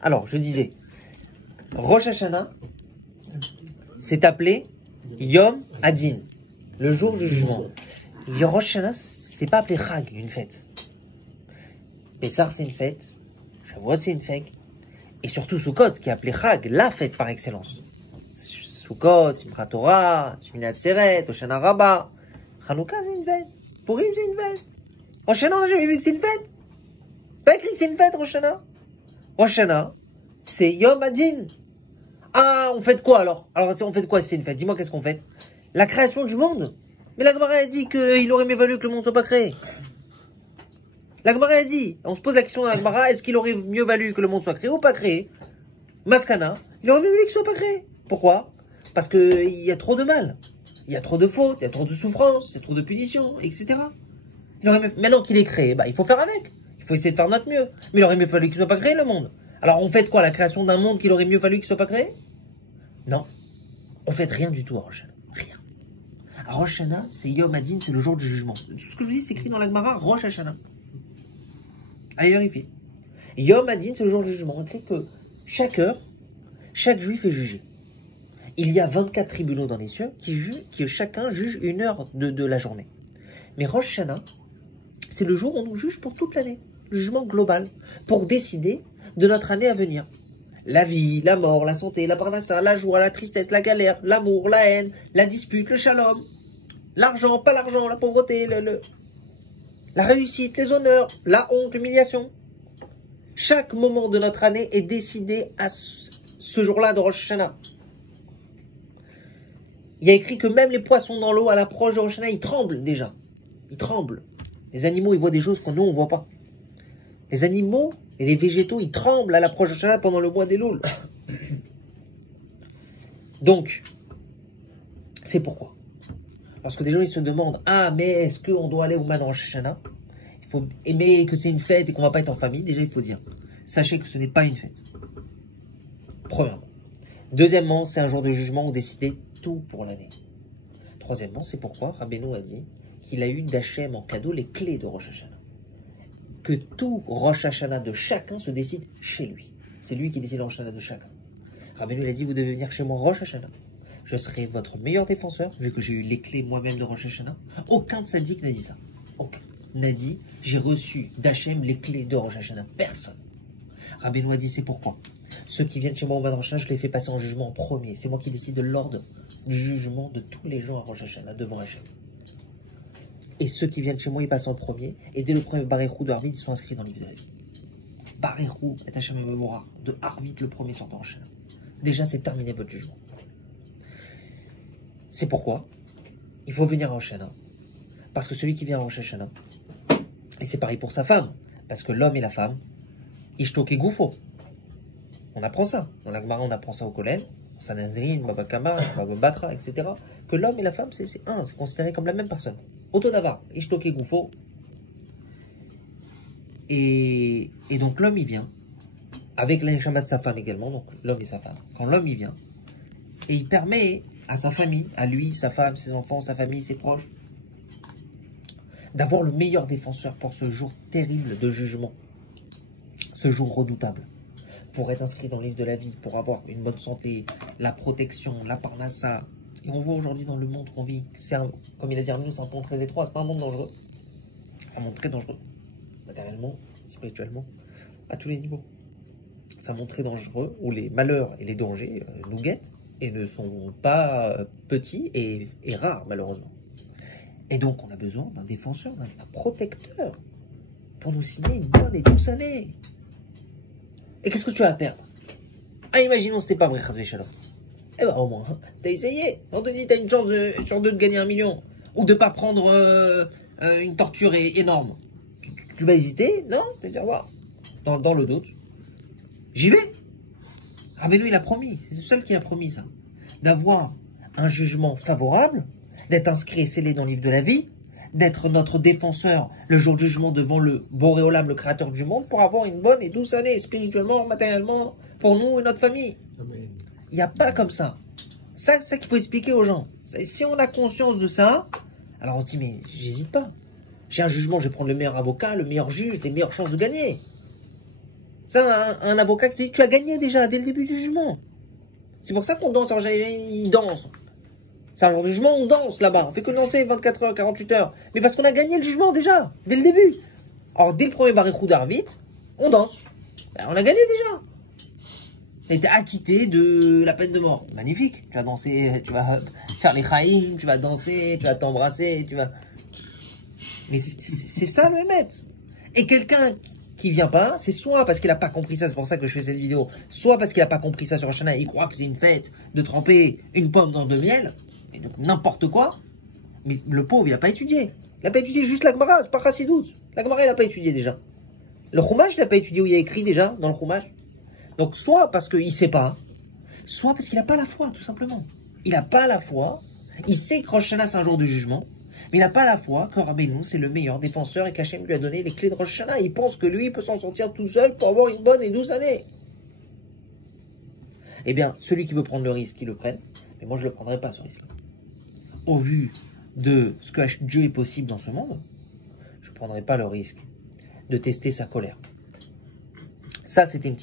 Alors, je disais, Rosh Hashanah, c'est appelé Yom Hadin, le jour du jugement. Rosh Hashanah, c'est pas appelé Chag, une fête. Pessah, c'est une fête. Shavuot, c'est une fête. Et surtout Sukkot, qui est appelé Chag, la fête par excellence. Sukkot, Simchat Torah, Shmini Atzeret, Hoshana Rabbah. Hanouka, c'est une fête. Purim, c'est une fête. Rosh Hashanah, on n'a jamais vu que c'est une fête. Pas écrit que c'est une fête, Rosh Hashanah. Rosh Hashanah, c'est Yom Hadin. Ah, on fait quoi alors? Alors, on fait quoi si c'est une fête? Dis-moi, qu'est-ce qu'on fait? La création du monde. Mais la Gemara a dit qu'il aurait mieux valu que le monde soit pas créé. La Gemara a dit, on se pose la question dans la Gemara, est-ce qu'il aurait mieux valu que le monde soit créé ou pas créé? Maskana, il aurait mieux valu qu'il soit pas créé. Pourquoi? Parce qu'il y a trop de mal. Il y a trop de fautes, il y a trop de souffrances, il y a trop de punitions, etc. Maintenant qu'il est créé, bah, il faut faire avec. Il faut essayer de faire notre mieux. Mais il aurait mieux fallu qu'il soit pas créé, le monde. Alors, on fait quoi? La création d'un monde qu'il aurait mieux fallu qu'il soit pas créé? Non. On fait rien du tout à Rosh Hashanah. Rien. À Rosh Hashanah, c'est Yom Hadin, c'est le jour du jugement. Tout ce que je vous dis, c'est écrit dans la Gemara, Rosh Hashanah. Allez vérifier. Yom Hadin, c'est le jour du jugement. On dit que chaque heure, chaque juif est jugé. Il y a 24 tribunaux dans les cieux qui chacun juge une heure de la journée. Mais Rosh Hashanah, c'est le jour où on nous juge pour toute l'année. Le jugement global. Pour décider de notre année à venir. La vie, la mort, la santé, la parnassa, la joie, la tristesse, la galère, l'amour, la haine, la dispute, le shalom, l'argent, pas l'argent, la pauvreté, la réussite, les honneurs, la honte, l'humiliation. Chaque moment de notre année est décidé à ce jour-là de Rosh Hashanah. Il y a écrit que même les poissons dans l'eau, à l'approche de Rosh Hashanah, ils tremblent déjà. Ils tremblent. Les animaux, ils voient des choses que nous, on ne voit pas. Les animaux et les végétaux, ils tremblent à l'approche de Rosh Hashanah pendant le mois d'Elul. Donc, c'est pourquoi. Lorsque des gens ils se demandent, ah, mais est-ce qu'on doit aller au Man Rosh Hashanah? Il faut aimer que c'est une fête et qu'on ne va pas être en famille. Déjà, il faut dire, sachez que ce n'est pas une fête. Premièrement. Deuxièmement, c'est un jour de jugement où décider tout pour l'année. Troisièmement, c'est pourquoi Rabbeinu a dit qu'il a eu d'Hachem en cadeau les clés de Rosh Hashanah. Que tout Rosh Hashanah de chacun se décide chez lui. C'est lui qui décide le Rosh Hashanah de chacun. Rabbeinu a dit, vous devez venir chez moi Rosh Hashanah. Je serai votre meilleur défenseur, vu que j'ai eu les clés moi-même de Rosh Hashanah. Aucun tzaddik n'a dit ça. Aucun. N'a dit, j'ai reçu d'Hachem les clés de Rosh Hashanah. Personne. Rabbeinu a dit, c'est pourquoi. Ceux qui viennent chez moi au Rosh Hashanah, je les fais passer en jugement en premier. C'est moi qui décide de l'ordre du jugement de tous les gens à Rosh Hashanah devant Hachem. Et ceux qui viennent chez moi, ils passent en premier. Et dès le premier Baréchou de Harvit, ils sont inscrits dans le livre de la vie. Baréchou est Hachem Mevorach de Harvit, le premier sortant en Rosh Hashanah. Déjà, c'est terminé votre jugement. C'est pourquoi il faut venir à Rosh Hashanah. Parce que celui qui vient à Rosh Hashanah, et c'est pareil pour sa femme, parce que l'homme et la femme, Ishtok et Goufo. On apprend ça. Dans la Gemara, on apprend ça au Kolen, Sanhedrin, Baba Kama, Baba Batra, etc. Que l'homme et la femme, c'est un, c'est considéré comme la même personne. Autodavar, Ishtok et Goufo. Et donc l'homme, il vient, avec l'Inchama de sa femme également, donc l'homme et sa femme. Quand l'homme, il vient, et il permet à sa famille, à lui, sa femme, ses enfants, sa famille, ses proches, d'avoir le meilleur défenseur pour ce jour terrible de jugement, ce jour redoutable, pour être inscrit dans le livre de la vie, pour avoir une bonne santé, la protection, la parnassa. Et on voit aujourd'hui dans le monde qu'on vit, comme il a dit Arnaud, c'est un monde très étroit, c'est pas un monde dangereux, c'est un monde très dangereux, matériellement, spirituellement, à tous les niveaux. C'est un monde très dangereux où les malheurs et les dangers nous guettent et ne sont pas petits et rares, malheureusement. Et donc, on a besoin d'un défenseur, d'un protecteur pour nous signer une bonne et douce année. Et qu'est-ce que tu as à perdre? Ah, imaginons c'était pas vrai, Chazvé Shalom. Eh ben, au moins, t'as essayé. On te dit, t'as une chance sur deux de gagner 1 million. Ou de pas prendre une torture énorme. Tu vas hésiter? Non? Tu vas dire, wow. Dans le doute, j'y vais. Rabbeinu, il a promis. C'est le seul qui a promis ça. D'avoir un jugement favorable, d'être inscrit et scellé dans le livre de la vie, d'être notre défenseur le jour du jugement devant le Boréolam, le créateur du monde, pour avoir une bonne et douce année, spirituellement, matériellement, pour nous et notre famille. Il n'y a pas comme ça. C'est ça qu'il faut expliquer aux gens. Si on a conscience de ça, alors on se dit, mais j'hésite pas. J'ai un jugement, je vais prendre le meilleur avocat, le meilleur juge, les meilleures chances de gagner. Ça, un avocat qui dit, tu as gagné déjà dès le début du jugement. C'est pour ça qu'on danse, en général, ils dansent. C'est un jour de jugement, on danse là-bas. On fait que danser 24 heures, 48 heures. Mais parce qu'on a gagné le jugement déjà, dès le début. Alors, dès le premier Barichou d'Arvit, on danse. Ben, on a gagné déjà. Tu as été acquitté de la peine de mort. Magnifique. Tu vas danser, tu vas faire les chaïm, tu vas danser, tu vas t'embrasser, tu vas... Mais c'est ça le Hémet. Et quelqu'un qui vient pas, c'est soit parce qu'il n'a pas compris ça, c'est pour ça que je fais cette vidéo, soit parce qu'il n'a pas compris ça sur Rosh Hashanah, il croit que c'est une fête de tremper une pomme dans de miel, et donc n'importe quoi. Mais le pauvre, il n'a pas étudié. Il n'a pas étudié juste la Gemara, c'est pas Chassidout. La Gemara, il n'a pas étudié déjà. Le Chumash, il n'a pas étudié où il y a écrit déjà dans le Chumash. Donc soit parce qu'il ne sait pas, soit parce qu'il n'a pas la foi, tout simplement. Il n'a pas la foi, il sait que Rosh Hashanah, c'est un jour de jugement, mais il n'a pas la foi que Rabbeinu, c'est le meilleur défenseur et qu'Hachem lui a donné les clés de Rosh Hashanah. Il pense que lui, il peut s'en sortir tout seul pour avoir une bonne et douce année. Eh bien, celui qui veut prendre le risque, il le prenne. Mais moi, je ne le prendrai pas, ce risque. Au vu de ce que Dieu est possible dans ce monde, je ne prendrai pas le risque de tester sa colère. Ça, c'était une petite